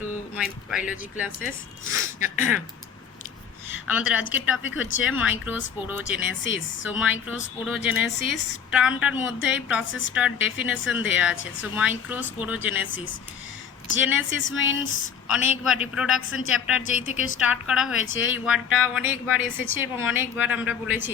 to my biology classes. আমাদের আজকের topic হচ্ছে মাইক্রোস্পোরোজেনেসিস। সো মাইক্রোস্পোরোজেনেসিস টার্মটার মধ্যেই প্রসেসটার ডেফিনেশন দেওয়া আছে। সো মাইক্রোস্পোরোজেনেসিস, জেনেসিস মিনস অনেকবার রিপ্রোডাকশন চ্যাপ্টার যেই থেকে স্টার্ট করা হয়েছে এই ওয়ার্ডটা অনেকবার এসেছে এবং অনেকবার আমরা বলেছি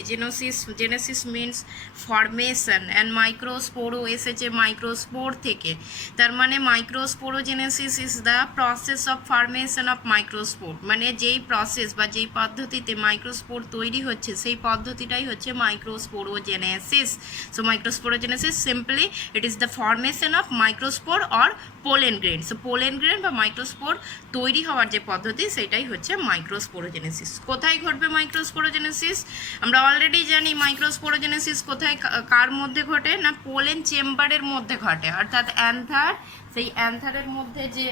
genesis means formation and microsporo এসেছে মাইক্রোস্পোর থেকে। তার মানে microsporogenesis is the process of formation of microspore, মানে যেই প্রসেস বা যেই পদ্ধতিতে মাইক্রোস্পোর তৈরি হচ্ছে সেই পদ্ধতিটাই হচ্ছে microsporogenesis. So microsporogenesis simply it is the formation of microspore or pollen grain. So pollen grain বা মাইক্রোস্পোর তৈরি হওয়ার যে পদ্ধতি সেটাই হচ্ছে মাইক্রোস্পোরোজেনেসিস। কোথায় ঘটবে মাইক্রোস্পোরোজেনেসিস? আমরা অলরেডি জানি মাইক্রোস্পোরোজেনেসিস কোথায় কার মধ্যে ঘটে না, পোলেন চেম্বারের মধ্যে ঘটে, অর্থাৎ অ্যান্থার, সেই অ্যান্থারের মধ্যে যে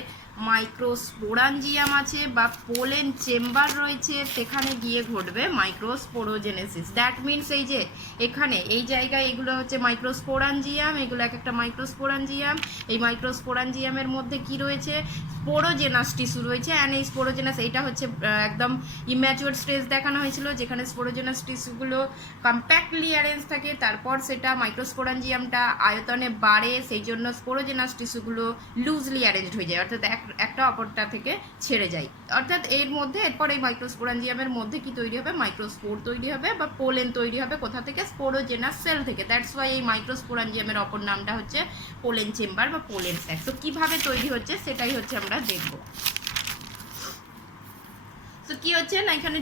মাইক্রোস্পোরাঞ্জিয়াম আছে বা পোলেন চেম্বার রয়েছে সেখানে গিয়ে ঘটবে মাইক্রোস্পোরোজেনেসিস। দ্যাট মিনস এই যে এখানে এই জায়গায় এগুলো হচ্ছে মাইক্রোস্পোরাঞ্জিয়াম, এগুলো এক একটা মাইক্রোস্পোরাঞ্জিয়াম। এই মাইক্রোস্পোরাঞ্জিয়ামের মধ্যে কি রয়েছে, স্পোরোজেনাস টিস্যু রয়েছে। অ্যান্ড এই স্পোরোজেনাস এইটা হচ্ছে একদম ইম্যাচিওর স্টেজ দেখানো হয়েছিল যেখানে স্পোরোজেনাস টিস্যুগুলো কম্প্যাক্টলি অ্যারেঞ্জ থাকে, তারপর সেটা মাইক্রোস্পোরাঞ্জিয়ামটা আয়তনে বাড়ে, সেই জন্য স্পোরোজেনাস টিস্যুগুলো লুজলি অ্যারেঞ্জড হয়ে যায়, অর্থাৎ একটা অপরটা থেকে ছেড়ে যায়। অর্থাৎ এর মধ্যে এরপর এই মাইক্রোস্পোরাঞ্জিয়ামের মধ্যে কি তৈরি হবে, মাইক্রোস্পোর তৈরি হবে বা পোলেন তৈরি হবে। কোথা থেকে? স্পোরোজেনাস সেল থেকে। দ্যাটস ওয়াই এই মাইক্রোস্পোরাঞ্জিয়ামের অপর নামটা হচ্ছে পোলেন চেম্বার বা পোলেন স্যাক। তো কীভাবে তৈরি হচ্ছে সেটাই হচ্ছে আমরা দেখব। তো কী হচ্ছে না, এখানে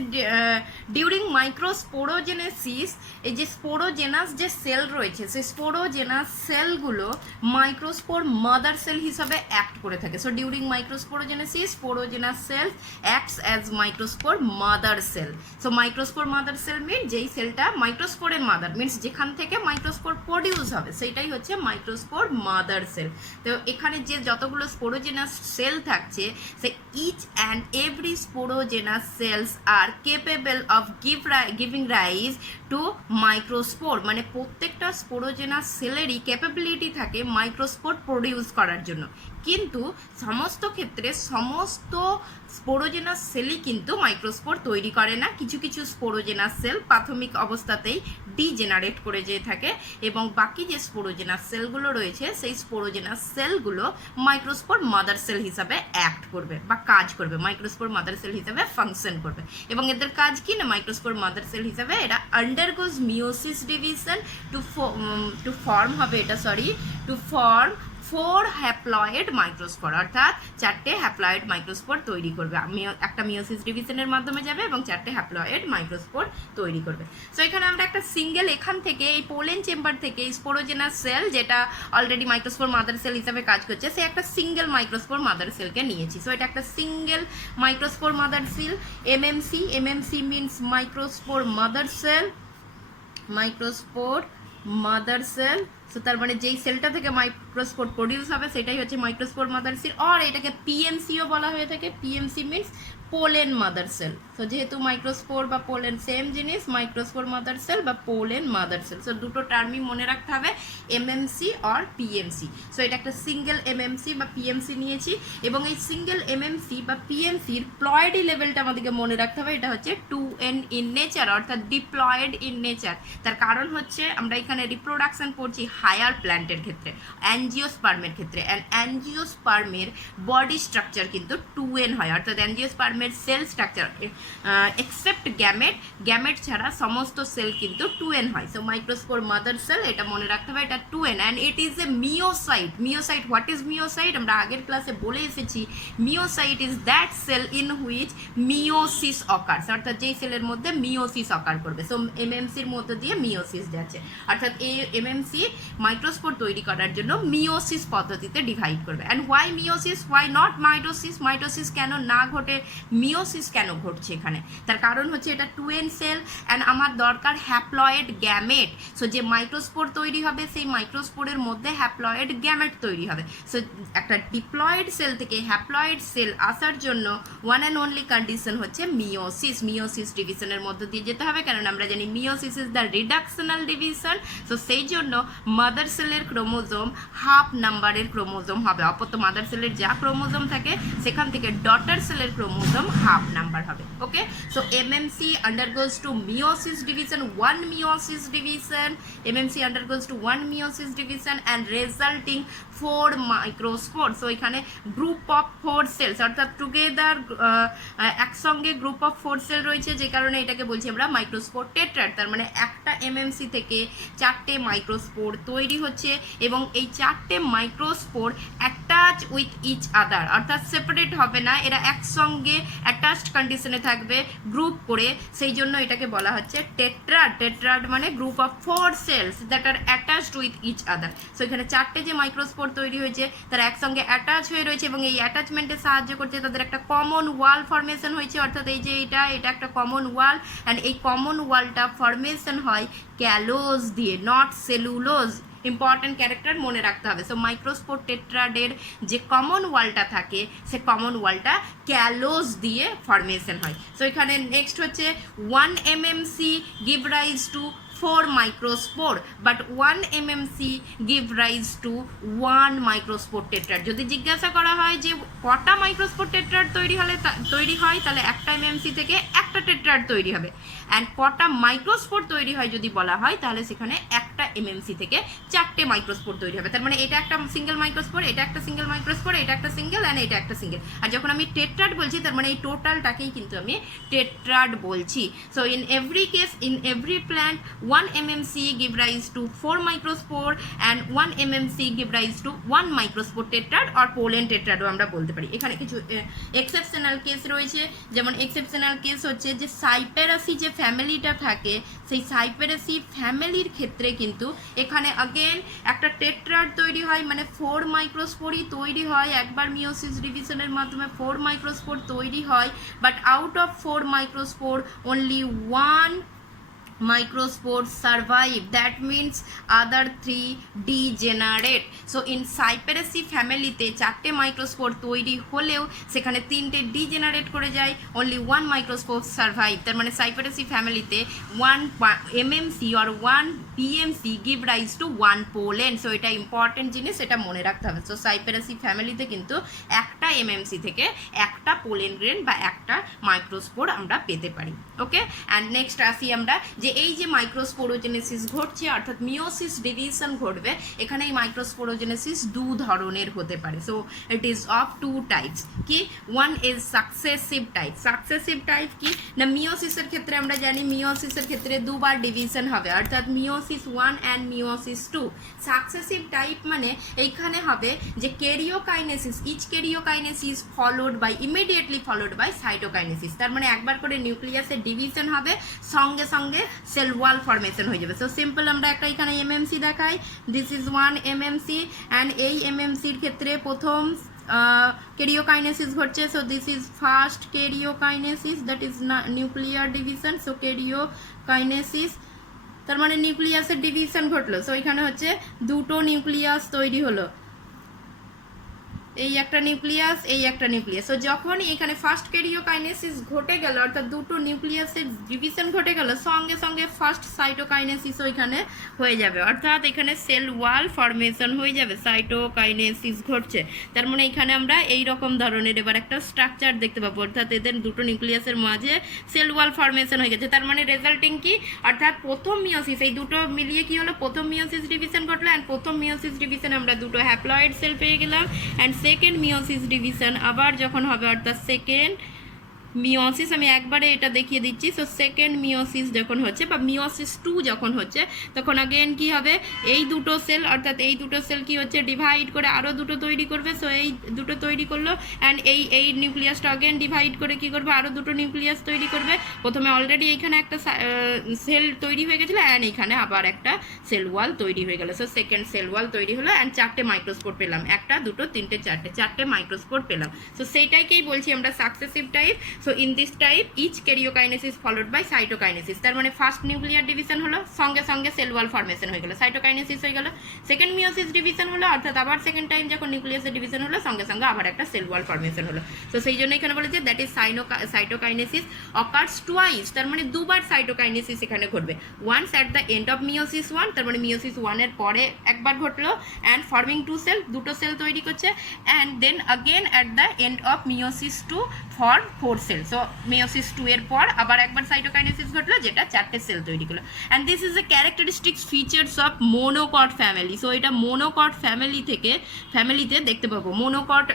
ডিউরিং মাইক্রোস্পোরোজেনেসিস এই যে স্পোরোজেনাস যে সেল রয়েছে সেই স্পোরোজেনাস সেলগুলো মাইক্রোস্পোর মাদার সেল হিসাবে অ্যাক্ট করে থাকে। So during microsporogenesis sporogenous cell acts as microspore mother cell. So microspore mother cell mean যেই সেলটা মাইক্রোস্পোরের মাদার মিনস যেখান থেকে মাইক্রোস্পোর প্রডিউস হবে সেইটাই হচ্ছে মাইক্রোস্পোর মাদার সেল। তো এখানে যে যতগুলো স্পোরোজেনাস সেল থাকছে সে each and every sporogenous cells are capable of giving rise to microspore, মানে প্রত্যেকটা স্পোরোজেনাস সেলেরই ক্যাপাবিলিটি থাকে মাইক্রোস্পোর প্রডিউস করার জন্য। কিন্তু সমস্ত ক্ষেত্রে সমস্ত স্পোরোজেনাস সেলই কিন্তু মাইক্রোস্পোর তৈরি করে না। কিছু কিছু স্পোরোজেনাস সেল প্রাথমিক অবস্থাতেই ডিজেনারেট করে যেয়ে থাকে এবং বাকি যে স্পোরোজেনাস সেলগুলো রয়েছে সেই স্পোরোজেনাস সেলগুলো মাইক্রোস্পোর মাদার সেল হিসাবে অ্যাক্ট করবে বা কাজ করবে, মাইক্রোস্পোর মাদার সেল হিসাবে ফাংশন করবে। এবং এদের কাজ কি না, মাইক্রোস্পোর মাদার সেল হিসাবে এরা undergoes meiosis division to form 4 haploid microspore, অর্থাৎ 4টে হ্যাপ্লয়েড মাইক্রোস্পোর তৈরি করবে। একটা মিওসিস ডিভিশনের মাধ্যমে যাবে এবং 4টে হ্যাপ্লয়েড মাইক্রোস্পোর তৈরি করবে। সো এখানে আমরা একটা সিঙ্গেল এখান থেকে এই পোলেন চেম্বার থেকে স্পোরোজেনাস সেল যেটা অলরেডি মাইক্রোস্পোর মাদার সেল হিসাবে কাজ করছে সে একটা সিঙ্গেল মাইক্রোস্পোর মাদার সেলকে নিয়েছি। সো এটা একটা single microspore mother sell, MMC means microspore mother sell, microspore mother cell. So তার মানে যেই সেলটা থেকে মাইক্রোস্পোর প্রডিউস হবে সেটাই হচ্ছে মাইক্রোস্পোর মাদার সেল। আর এটাকে পিএমসিও বলা হয়ে থাকে। PMC means pollen mother cell. So যেহেতু মাইক্রোস্পোর বা পোলেন সেম জিনিস, মাইক্রোস্পোর মাদার সেল বা পোলেন মাদার সেল। সো দুটো টার্মই মনে রাখতে হবে, এমএমসি আর পিএমসি। সো এটা একটা সিঙ্গেল এমএমসি বা পিএমসি নিয়েছি এবং এই সিঙ্গেল এমএমসি বা পিএমসির প্লয়েডি লেভেলটা আমাদেরকে মনে রাখতে হবে, এটা হচ্ছে 2n ইন নেচার, অর্থাৎ ডিপ্লয়েড ইন নেচার। তার কারণ হচ্ছে আমরা এখানে রিপ্রোডাকশন করছি হায়ার প্ল্যান্টের ক্ষেত্রে, অ্যাঞ্জিওস্পার্মের ক্ষেত্রে। অ্যান্ড অ্যাঞ্জিওস্পার্মের বডি স্ট্রাকচার কিন্তু 2n হয়, অর্থাৎ অ্যাঞ্জিওস্পার্মের সেল স্ট্রাকচার এক্সেপ্ট গ্যামেট ছাড়া সমস্ত সেল কিন্তু 2n হয়। সো মাইক্রোস্পোর মাদার সেল এটা মনে রাখতে হবে, এটা 2n and it is a meiocyte. What is meiocyte? আমরা আগের ক্লাসে বলে এসেছি meiocyte is that cell in which meiosis occurs, অর্থাৎ যেই সেলের মধ্যে মিওসিস অকার করবে। সো এমএমসির মধ্যে দিয়ে মিওসিস যাচ্ছে, অর্থাৎ এই এমএমসি মাইক্রোস্পোর তৈরি করার জন্য মিওসিস পদ্ধতিতে ডিভাইড করবে। And why meiosis, why not mitosis? Mitosis কেন না ঘটে মিওসিস কেন ঘটছে এখানে, তার কারণ হচ্ছে এটা টুয়েন সেল অ্যান্ড আমার দরকার হ্যাপ্লয়েড গ্যামেট। সো যে মাইক্রোস্পোর তৈরি হবে সেই মাইক্রোস্পোরের মধ্যে হ্যাপ্লয়েড গ্যামেট তৈরি হবে। সো একটা ডিপ্লয়েড সেল থেকে হ্যাপ্লয়েড সেল আসার জন্য ওয়ান অ্যান্ড অনলি কন্ডিশন হচ্ছে মিওসিস। মিওসিস ডিভিশনের মধ্য দিয়ে যেতে হবে, কারণ আমরা জানি meiosis is the reductional division. So সেই জন্য মাদার সেলের ক্রোমোজোম হাফ নাম্বারের ক্রোমোজোম হবে, অপত্য মাদার সেলের যা ক্রোমোজোম থাকে সেখান থেকে ডটার সেলের ক্রোমোজোম হাফ নাম্বার হবে। Okay, so MMC undergoes to meiosis division, one meiosis division, MMC undergoes to one meiosis division and resulting 4 microspores. So এখানে গ্রুপ অফ 4 সেলস, অর্থাৎ টুগেদার একসঙ্গে গ্রুপ অফ 4 সেল রয়েছে, যে কারণে এটাকে বলছি আমরা মাইক্রোস্পোর টেট্রাড। তার মানে একটা এমএমসি থেকে 4টে মাইক্রোস্পোর তৈরি হচ্ছে এবং এই 4টে microspore attach with each other, অর্থাৎ সেপারেট হবে না, এরা একসঙ্গে অ্যাটাচড কন্ডিশনে থাকবে গ্রুপ করে, সেই জন্য এটাকে বলা হচ্ছে টেট্রাড। টেট্রাড মানে group of 4 cells that are attached with each other. So এখানে 4টে যে মাইক্রোস্পোর তৈরি হয়েছে তারা একসঙ্গে অ্যাটাচ হয়ে রয়েছে এবং এই অ্যাটাচমেন্টে সাহায্য করছে তাদের একটা কমন ওয়াল ফরমেশন হয়েছে, অর্থাৎ এই যে এটা একটা কমন ওয়াল, অ্যান্ড এই কমন ওয়ালটা ফরমেশন হয় ক্যালোজ দিয়ে, নট সেলুলোজ। ইম্পর্টেন্ট ক্যারেক্টার মনে রাখতে হবে। সো মাইক্রোস্পোর টেট্রাডের যে কমন ওয়ালটা থাকে সে কমন ওয়ালটা ক্যালোজ দিয়ে ফরমেশন হয়। সো এখানে নেক্সট হচ্ছে 1 mmc give rise to 4 microspore, but 1 mmc give rise to 1 microspore tetrad. যদি জিজ্ঞাসা করা হয় যে কটা মাইক্রোস্পোর টেট্রাড তৈরি হয় তাহলে একটা এমএমসি থেকে একটা টেট্রাড তৈরি হবে, অ্যান্ড কটা মাইক্রোস্পোর তৈরি হয় যদি বলা হয় তাহলে সেখানে একটা এমএমসি থেকে 4টে মাইক্রোস্পোর তৈরি হবে। তার মানে এটা একটা সিঙ্গেল মাইক্রোস্পোর, এটা একটা সিঙ্গেল মাইক্রোস্পোর, এটা একটা সিঙ্গেল, অ্যান্ড এটা একটা সিঙ্গেল। আর যখন আমি টেট্রাড বলছি তার মানে এই টোটালটাকেই কিন্তু আমি টেট্রাড বলছি। So in every case, in every plant 1 mmc give rise to 4 microspore and 1 mmc give rise to 1 microspore tetrad or pollen tetrad আমরা বলতে পারি। এখানে কিছু এক্সেপশনাল কেস রয়েছে, যেমন এক্সেপশনাল কেস হচ্ছে যে সাইপেরাসি যে ফ্যামিলিটা থাকে সেই সাইপেরাসি ফ্যামিলির ক্ষেত্রে কিন্তু এখানে অগেন একটা টেট্রাড তৈরি হয়, মানে 4 মাইক্রোস্পোরই তৈরি হয়, একবার মিওসিস ডিভিশনের মাধ্যমে 4 মাইক্রোস্পোর তৈরি হয়, but out of 4 microspore only 1 microspore survive, that means other 3 degenerate. So in Cyperaceae family তে 4টে মাইক্রোস্পোর তৈরি হলেও সেখানে 3টে ডিজেনারেট করে যায়, only 1 microspore survive। তার মানে Cyperaceae ফ্যামিলিতে 1 mmc or 1 PMC give rise to 1 pollen। So এটা ইম্পর্টেন্ট জিনিস, এটা মনে রাখতে হবে। সো Cyperaceae ফ্যামিলিতে কিন্তু একটা এমএমসি থেকে একটা পোলেন গ্রেন বা একটা মাইক্রোস্পোর আমরা পেতে পারি। ওকে, অ্যান্ড নেক্সট আসি আমরা যে এই যে মাইক্রোস্পোরোজেনেসিস ঘটছে অর্থাৎ মিওসিস ডিভিশন ঘটবে, এখানে এই মাইক্রোস্পোরোজেনেসিস 2 ধরনের হতে পারে। So it is of 2 types. কি? 1 is successive type. Successive type কি না, মিওসিসের ক্ষেত্রে আমরা জানি মিওসিসের ক্ষেত্রে দুবার ডিভিশন হবে, অর্থাৎ meiosis 1 and meiosis 2। Successive type মানে এইখানে হবে যে karyokinesis, each karyokinesis followed by immediately followed by cytokinesis. তার মানে একবার করে নিউক্লিয়াসের ডিভিশন হবে, সঙ্গে সঙ্গে সেল ওয়াল ফরমেশন হয়ে যাবে। সো সিম্পল আমরা একটা এখানে এমএমসি দেখাই, দিস ইজ 1 এমএমসি, অ্যান্ড এই এমএমসির ক্ষেত্রে প্রথম ক্যারিওকাইনেসিস ঘটছে। So this is first karyokinesis, that is nuclear division. So karyokinesis তার মানে নিউক্লিয়াসের ডিভিশন ঘটলো। সো এখানে হচ্ছে দুটো নিউক্লিয়াস তৈরি হলো, এই একটা নিউক্লিয়াস, এই একটা নিউক্লিয়াস। সো যখন এখানে ফার্স্ট ক্যারিওকাইনেসিস ঘটে গেল অর্থাৎ দুটো নিউক্লিয়াসের ডিভিশন ঘটে গেল, সঙ্গে সঙ্গে ফার্স্ট সাইটোকাইনেসিসও এখানে হয়ে যাবে, অর্থাৎ এখানে সেল ওয়াল ফরমেশন হয়ে যাবে, সাইটোকাইনেসিস ঘটছে। তার মানে এখানে আমরা এই রকম ধরনের এবার একটা স্ট্রাকচার দেখতে পাবো, অর্থাৎ এদের দুটো নিউক্লিয়াসের মাঝে সেল ওয়াল ফরমেশন হয়ে গেছে। তার মানে রেজাল্টিং কি, অর্থাৎ প্রথম মিওসিস, এই দুটো মিলিয়ে কি হলো, প্রথম মিওসিস ডিভিশন ঘটলো, অ্যান্ড প্রথম মিওসিস ডিভিশন আমরা দুটো হ্যাপ্লয়েড সেল পেয়ে গেলাম, অ্যান্ড সেকেন্ড মিওসিস ডিভিশন আবার যখন হবে অর্থাৎ সেকেন্ড মিওসিস, আমি একবারে এটা দেখিয়ে দিচ্ছি। সো সেকেন্ড মিওসিস যখন হচ্ছে বা মিওসিস 2 যখন হচ্ছে তখন अगेन কি হবে, এই দুটো সেল অর্থাৎ এই দুটো সেল কি হচ্ছে ডিভাইড করে আরও দুটো তৈরি করবে। সো এই দুটো তৈরি করলো, অ্যান্ড এই নিউক্লিয়াসটা अगेन ডিভাইড করে কি করবে, আরও দুটো নিউক্লিয়াস তৈরি করবে। প্রথমে অলরেডি এইখানে একটা সেল তৈরি হয়ে গেছিলো, অ্যান্ড এইখানে আবার একটা সেল ওয়াল তৈরি হয়ে গেল। সো সেকেন্ড সেল ওয়াল তৈরি হলো, অ্যান্ড 4টে মাইক্রোস্পোর পেলাম, একটা দুটো তিনটে চারটে মাইক্রোস্পোর পেলাম। সো সেইটাকেই বলছি আমরা successive type. So in this type each karyokinesis followed by cytokinesis. তার মানে ফার্স্ট নিউক্লিয়ার ডিভিশন হলো, সঙ্গে সঙ্গে সেল ওয়াল ফর্মেশন হয়ে গেল, সাইটোকাইনেসিস হয়ে গেল। সেকেন্ড মিওসিস ডিভিশন হলো, অর্থাৎ আবার সেকেন্ড টাইম যখন নিউক্লিয়াসের ডিভিশন হলো সঙ্গে সঙ্গে আবার একটা সেল ওয়াল ফর্মেশন হলো। তো সেই জন্য এখানে বলেছে that is cytokinesis occurs twice, তার মানে দুবার সাইটোকাইনেসিস এখানে ঘটবে। Once at the end of meiosis 1, তার মানে মিওসিস 1-এর পরে একবার ঘটলো, অ্যান্ড ফর্মিং 2 সেল, দুটো সেল তৈরি করছে, and then again at the end of meiosis 2 form 4 cell. So meiosis 2-এর পর আবার একবার সাইটোকাইনেসিস ঘটলো, যেটা 4টে সেল তৈরি করলো। And this is a characteristics features of monocot family. So এটা মোনোকট ফ্যামিলিতে দেখতে পাবো। মোনোকট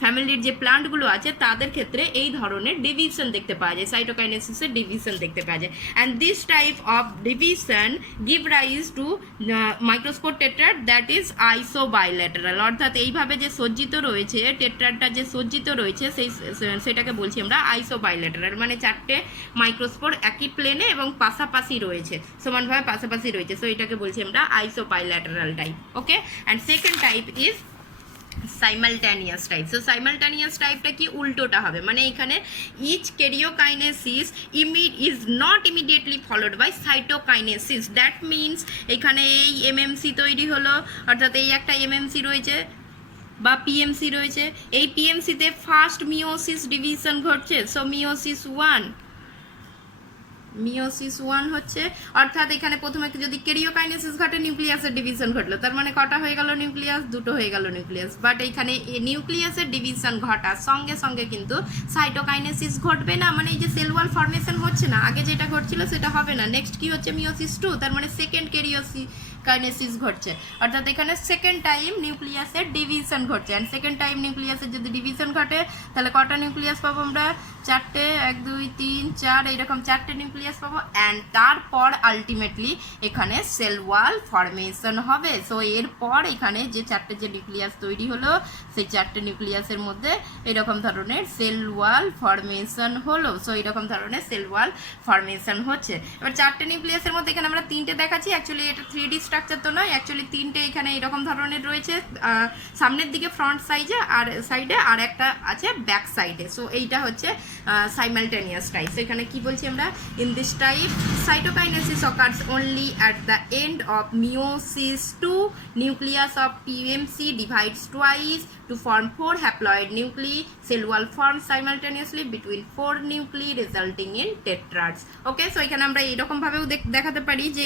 ফ্যামিলির যে প্লান্টগুলো আছে তাদের ক্ষেত্রে এই ধরনের ডিভিশন দেখতে পাওয়া যায়, সাইটোকাইনেসিসের ডিভিশন দেখতে পাওয়া যায়। And this type of division give rise to microspore tetrad that is isobilateral, অর্থাৎ এইভাবে যে সজ্জিত রয়েছে, টেট্রাডটা যে সজ্জিত রয়েছে সেটাকে বলছি আমরা আইসোবাইল্যাটারাল, মানে 4টে মাইক্রোস্পোর একই প্লেনে এবং পাশাপাশি রয়েছে, সমানভাবে পাশাপাশি রয়েছে। সো এটাকে বলছি আমরা isobilateral type. Okay, and second type is simultaneous type. So simultaneous টাইপটা কি উল্টোটা হবে, মানে এখানে each karyokinesis is not immediately followed by cytokinesis. That means এখানে এই এমএমসি তৈরি হলো, অর্থাৎ এই একটা এমএমসি রয়েছে বা পিএমসি রয়েছে, এই পিএমসিতে ফার্স্ট মিওসিস ডিভিশন ঘটছে। সো মিওসিস 1 হচ্ছে, অর্থাৎ এখানে প্রথমে যদি ক্যারিওকাইনেসিস ঘটে নিউক্লিয়াসের ডিভিশন ঘটলো, তার মানে কটা হয়ে গেল নিউক্লিয়াস, দুটো হয়ে গেল নিউক্লিয়াস। বাট এখানে নিউক্লিয়াসের ডিভিশন ঘটার সঙ্গে সঙ্গে কিন্তু সাইটোকাইনেসিস ঘটবে না, মানে এই যে সেল ওয়াল ফর্মেশন হচ্ছে না, আগে যেটা ঘটছিল সেটা হবে না। নেক্সট কি হচ্ছে মিওসিস 2, তার মানে সেকেন্ড কাইনেসিস ঘটছে, অর্থাৎ এখানে সেকেন্ড টাইম নিউক্লিয়াসের ডিভিশন ঘটছে। অ্যান্ড সেকেন্ড টাইম নিউক্লিয়াসের যদি ডিভিশন ঘটে তাহলে কটা নিউক্লিয়াস পাবো আমরা, 4টে, 1 2 3 4, এইরকম 4টে নিউক্লিয়াস পাবো। অ্যান্ড তারপর আলটিমেটলি এখানে সেল ওয়াল ফর্মেশন হবে। সো এরপর এখানে যে 4টে যে নিউক্লিয়াস তৈরি হলো সেই 4টে নিউক্লিয়াসের মধ্যে এরকম ধরনের সেল ওয়াল ফর্মেশন হলো। সো এরকম ধরনের সেল ওয়াল ফর্মেশন হচ্ছে। এবার 4টে নিউক্লিয়াসের মধ্যে এখানে আমরা 3টে দেখাচ্ছি, অ্যাকচুয়ালি এটা 3D স্ট্রাকচার তো নয়, অ্যাকচুয়ালি 3টে এখানে এরকম ধরনের রয়েছে, সামনের দিকে ফ্রন্ট সাইডে আর একটা আছে ব্যাক সাইডে। সো এইটা হচ্ছে সাইমালটেনিয়াস টাইপ। সো এখানে কি বলছি আমরা, in this type cytokinesis occurs only at the end of meiosis 2, nucleus of PMC divides twice to form 4 haploid nuclei, cell wall forms simultaneously between 4 nuclei resulting in tetrads. Okay, so এখানে আমরা এইরকম ভাবেও দেখাতে পারি যে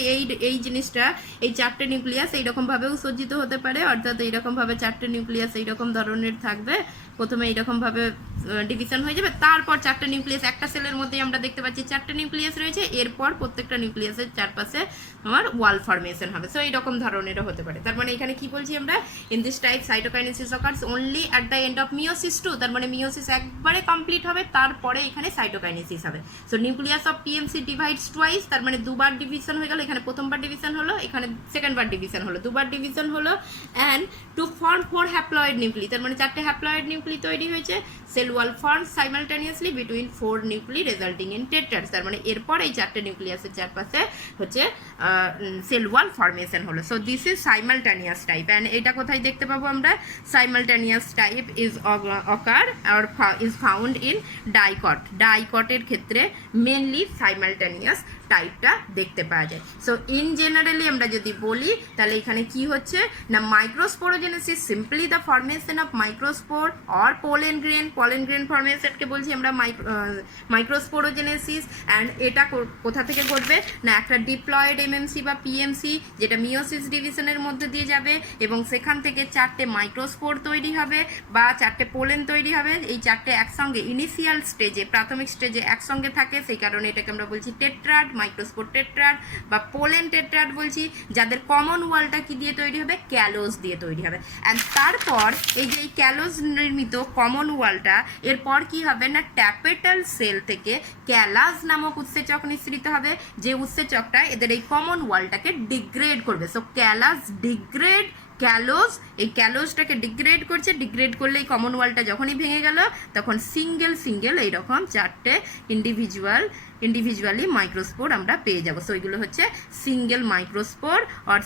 এই জিনিসটা, এই 4টে নিউক্লিয়াস এইরকম ভাবেও সজ্জিত হতে পারে, অর্থাৎ এইরকম ভাবে 4টে নিউক্লিয়াস এইরকম ধরনের থাকবে, প্রথমে এইরকম ভাবে ডিভিশন হয়ে যাবে, তারপর 4টে নিউক্লিয়াস একটা সেলের মধ্যে আমরা দেখতে পাচ্ছি 4টে নিউক্লিয়াস রয়েছে, এরপর প্রত্যেকটা নিউক্লিয়াসের চারপাশে আমার ওয়াল ফর্মেশন হবে। সো এইরকম ধরনেরও হতে পারে। তার মানে এখানে কি বলছি আমরা, in this type cytokinesis occurs only at the end of meiosis 2, তার মানে মিওসিস একবারে কমপ্লিট হবে, তারপরে এখানে সাইটোকাইনেসিস হবে। So nucleus of PMC divides twice, তার মানে দুবার ডিভিশন হয়ে গেল, এখানে প্রথমবার ডিভিশন হলো, এখানে সেকেন্ডবার ডিভিশন হলো, দুবার ডিভিশন হলো। And to form 4 haploid nuclei, তার মানে 4টে হ্যাপ্লয়েড নিউক্লি তৈরি হয়েছে, cell wall form simultaneously between 4 nuclei resulting in tetrads, তার মানে এরপর এই 4টে নিউক্লিয়াসের চারপাশে হচ্ছে সেল ওয়াল ফর্মেশন হলো। So this is simultaneous type. And এটা কোথায় দেখতে পাবো আমরা, simultaneous type is occur or is found in ডাইকটের ক্ষেত্রে মেনলি সাইমালটেনিয়াস টাইপটা দেখতে পাওয়া যায়। সো ইন জেনারেলি আমরা যদি বলি তাহলে এখানে কি হচ্ছে না, microsporogenesis simply the formation of microspore or pollen grain ফর্মেশনকে বলছি আমরা মাইক্রোস্পোরোজেনেসিস। অ্যান্ড এটা কোথা থেকে ঘটবে না, একটা ডিপ্লয়েড এমএমসি বা পিএমসি যেটা মিওসিস ডিভিশনের মধ্যে দিয়ে যাবে এবং সেখান থেকে 4টে মাইক্রোস্পোর তৈরি হবে বা 4টে পোলেন তৈরি হবে। এই 4টে একসঙ্গে ইনিশিয়াল স্টেজে, প্রাথমিক স্টেজে একসঙ্গে থাকে, সেই কারণে এটাকে আমরা বলছি টেট্রাড, মাইক্রোস্পোর টেট্রাড বা পোলেন টেট্রাড বলছি, যাদের কমন ওয়ালটা কি দিয়ে তৈরি হবে, ক্যালোজ দিয়ে তৈরি হবে। অ্যান্ড তারপর এই যে এই ক্যালোজ নির্মিত কমন ওয়ালটা এরপর কি হবে না, ট্যাপেটাল সেল থেকে ক্যালাজ নামক উৎসেচক নিঃসৃত হবে, যে উৎসেচকটা এদের এই কমন ওয়ালটাকে ডিগ্রেড করবে। সো ক্যালাজ ডিগ্রেড ক্যালোজ, এই ক্যালোজটাকে ডিগ্রেড করছে, ডিগ্রেড করলে এই কমন ওয়ালটা যখনই ভেঙে গেল তখন সিঙ্গেল এইরকম 4টে ইন্ডিভিজুয়ালি মাইক্রোস্পোর আমরা পেয়ে যাব। সো এগুলো হচ্ছে সিঙ্গেল মাইক্রোস্পোর আর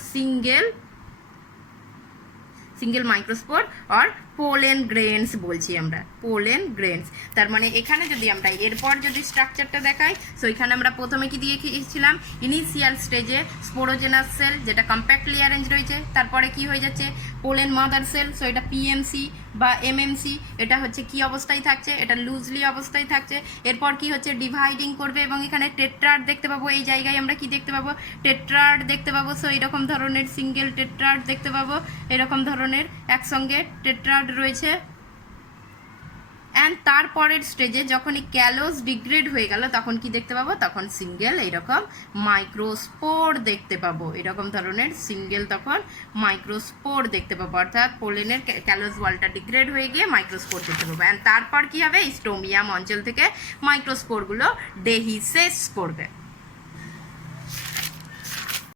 single microspore or pollen grains বলছি আমরা, পোলেন গ্রেনস। তার মানে এখানে যদি আমরা এরপর যদি স্ট্রাকচারটা দেখাই, সো এখানে আমরা প্রথমে কি দিয়েছিলাম, ইনিশিয়াল স্টেজে স্পোরোজেনাস সেল যেটা কম্প্যাক্টলি অ্যারেঞ্জ রয়েছে, তারপরে কি হয়ে যাচ্ছে পোলেন মাদার সেল, সো এটা পিএমসি বা এমএমসি, এটা হচ্ছে কি অবস্থায় থাকছে, এটা লুজলি অবস্থায় থাকছে। এরপর কি হচ্ছে ডিভাইডিং করবে এবং এখানে টেট্রার্ড দেখতে পাবো, এই জায়গায় আমরা কি দেখতে পাবো, টেট্রার্ড দেখতে পাবো। সো এরকম ধরনের সিঙ্গেল টেট্রার্ড দেখতে পাবো, এরকম ধরনের একসঙ্গে টেট্রার্ড রয়েছে। অ্যান্ড তারপরের স্টেজে যখন এই ক্যালোস ডিগ্রেড হয়ে গেল তখন কি দেখতে পাবো, তখন সিঙ্গেল এইরকম মাইক্রোস্পোর দেখতে পাবো, এরকম ধরনের সিঙ্গেল তখন মাইক্রোস্পোর দেখতে পাবো, অর্থাৎ পোলেনের ক্যালোস ওয়ালটা ডিগ্রেড হয়ে গিয়ে মাইক্রোস্পোর দেখতে পাবো। অ্যান্ড তারপর কি হবে, স্টোমিয়াম অঞ্চল থেকে মাইক্রোস্পোরগুলো ডেহিসেস করবে।